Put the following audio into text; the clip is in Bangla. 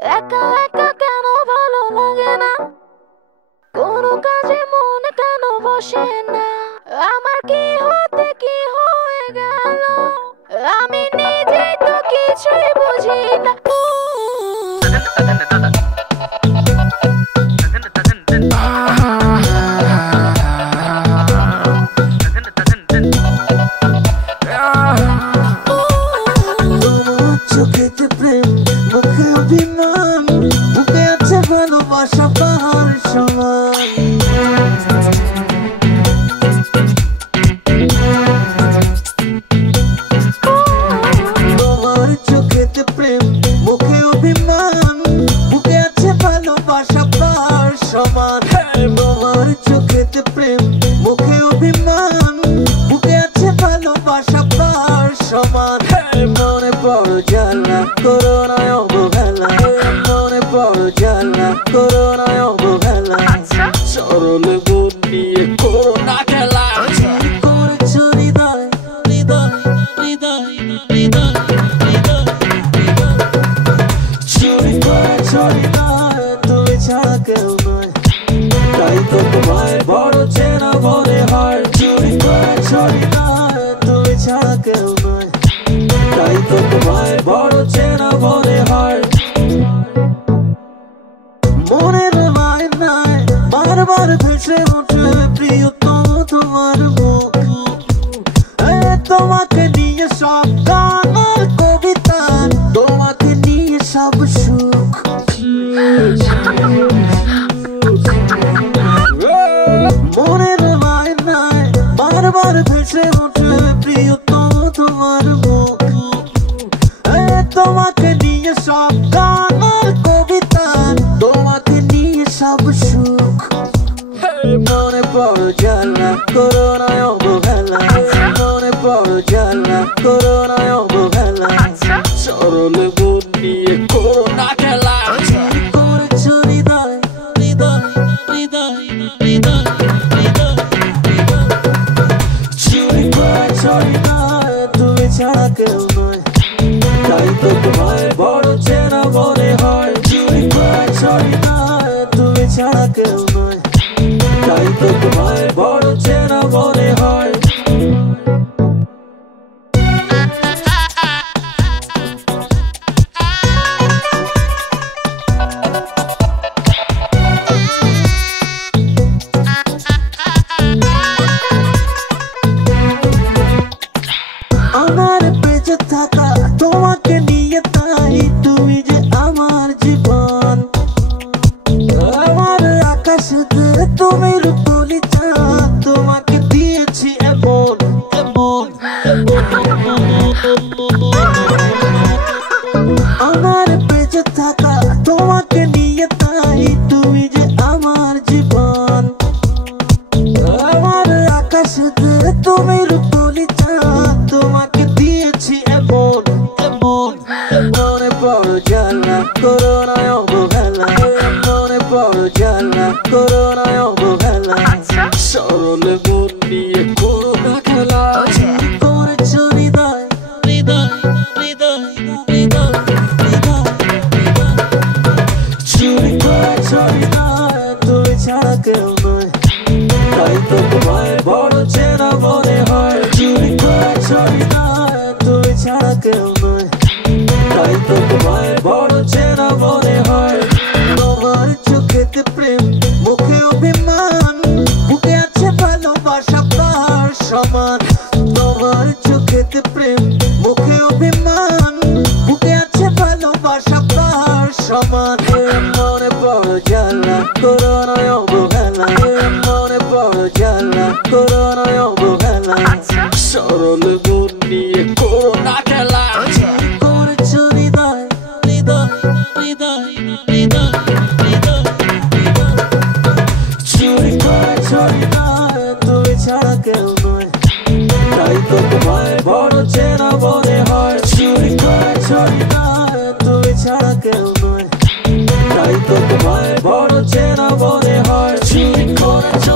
একা একা কেন ভালো লাগে না, কোনো কাজে মন কেন বসে না, আমার কি হতে কি হয়ে গেল, আমি নিজেই তো কিছুই বুঝি না। চোখেতে প্রেম, মুখে অভিমান, বুকে আছে ভালোবাসা পাহাড় সমান। তোমার চোখেতে প্রেম, মুখে অভিমান, বুকে আছে ভালোবাসা পাহাড় সমান। তোমার চোখেতে প্রেম, মুখে অভিমান, বুকে আছে ভালোবাসা পাহাড় সমান। মনে পড়ো জ্বালা, করোনায় অবহেলা, মনে পড়ো জ্বালা, করোনায় অবহেলা, সরলে মন নিয়ে করোনা খেলা। করেছো হৃদয় হৃদয় হৃদয় হৃদয় হৃদয় হৃদয়, চুরি করেছো হৃদয়, তুমি ছাড়া কেউ নয়, তাই তো তোমায় বড় চেনা মনে হয়। চুরি করেছো হৃদয়, তুমি ছাড়া কেউ নয়, তাই তো তোমায় বড় চেনা মনে হয়। মনের মায়নায় বারবার ভেসে ওঠে প্রিয়তম তোমার মুখ, তোমাকে নিয়ে সব গান আর কবিতা, তোমাকে নিয়ে সব সুখ। মনের মায়নায় বারবার ভেসে ওঠে প্রিয়তম তোমার মুখ, তোমাকে নিয়ে সব গান আর কবিতা, তোমাকে নিয়ে সব সুখ। মনে পড়ো জ্বালা, করোনায় অবহেলা, মনে পড়ো জ্বালা, করোনায় অবহেলা, সরলে মন নিয়ে করোনা খেলা। করেছো হৃদয় হৃদয় হৃদয় হৃদয় হৃদয় হৃদয়, চুরি করেছো হৃদয়, তুমি ছাড়া কেউ নয়, তাই তো তোমায় বড় চেনা মনে হয়। চুরি করেছো হৃদয়, তুমি ছাড়া কেউ নয়, তাই তো তোমায় বড় চেনা মনে হয়। আমার বেঁচে থাকা তোমাকে নিয়ে, তাই তুমি যে আমার জীবন, আমার আকাশেতে তুমি রূপলি চাঁদ, তোমাকে দিয়েছি এমন এমন। আমার বেঁচে থাকা তোমাকে নিয়ে, তাই তুমি যে আমার জীবন, আমার আকাশেতে তুমি রূপলি চাঁদ, তোমাকে দিয়েছি এমন এমন। মনে পড়ো জ্বালা, করোনায় অবহেলা, মনে পড়ো জ্বালা, করোনায় অবহেলা, সরলে মন নিয়ে করোনা খেলা। করেছো হৃদয় হৃদয় হৃদয় হৃদয় হৃদয় হৃদয়, চুরি করেছো হৃদয়, তুমি ছাড়া কেউ নয়, তাই তো তোমায় বড় চেনা মনে হয়। চুরি করেছো হৃদয়, তুমি ছাড়া কেউ নয়, তাই তো তোমায় বড় চেনা মনে হয়। তোমার চোখেতে প্রেম, মুখে অভিমান, বুকে আছে ভালোবাসা পাহাড় সমান। তোমার চোখেতে প্রেম, মুখে অভিমান, বুকে আছে ভালোবাসা পাহাড় সমান। মনে পড়ো জ্বালা, করোনায় অবহেলা, মনে পড়ো জ্বালা, করোনায় অবহেলা, সরলে মন নিয়ে করোনা খেলা। করেছো হৃদয় হৃদয় হৃদয় হৃদয় হৃদয় হৃদয়, চুরি করেছো হৃদয়, তুমি ছাড়া কেউ নয়, তাই তো তোমায় বড় চেনা মনে হয়। চুরি করেছো হৃদয়, তুমি ছাড়া কেউ নয়, তাই তো তোমায় বড় চেনা মনে হয়। চুরি করেছো